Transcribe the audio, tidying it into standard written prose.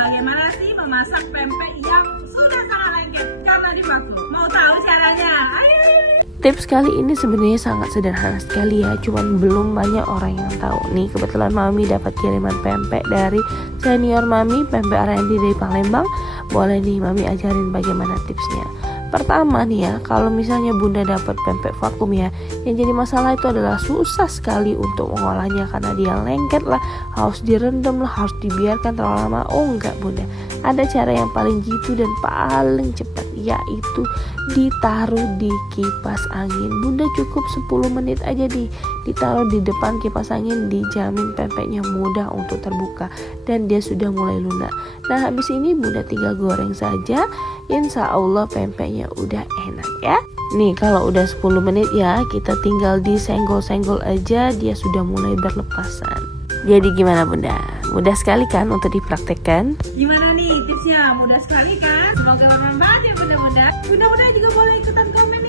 bagaimana sih memasak pempek yang sudah sangat lengket karena dipaku. Mau tahu caranya? Ayo. Tips kali ini sebenarnya sangat sederhana sekali ya, cuman belum banyak orang yang tahu. Nih kebetulan Mami dapat kiriman pempek dari senior Mami, pempek R&D dari Palembang. Boleh nih Mami ajarin bagaimana tipsnya. Pertama nih ya, kalau misalnya Bunda dapat pempek vakum ya, yang jadi masalah itu adalah susah sekali untuk mengolahnya karena dia lengket lah, harus direndam lah, harus dibiarkan terlalu lama. Oh enggak Bunda, ada cara yang paling jitu dan paling cepat, yaitu ditaruh di kipas angin. Bunda cukup 10 menit aja ditaruh di depan kipas angin, dijamin pempeknya mudah untuk terbuka dan dia sudah mulai lunak. Nah habis ini Bunda tinggal goreng saja, insya Allah pempeknya udah enak ya. Nih kalau udah 10 menit ya, kita tinggal disenggol-senggol aja, dia sudah mulai berlepasan. Jadi gimana Bunda? Mudah sekali kan untuk dipraktekkan? Gimana nih tipsnya? Mudah sekali kan? Semoga bermanfaat ya bunda-bunda. Bunda-bunda juga boleh ikutan komen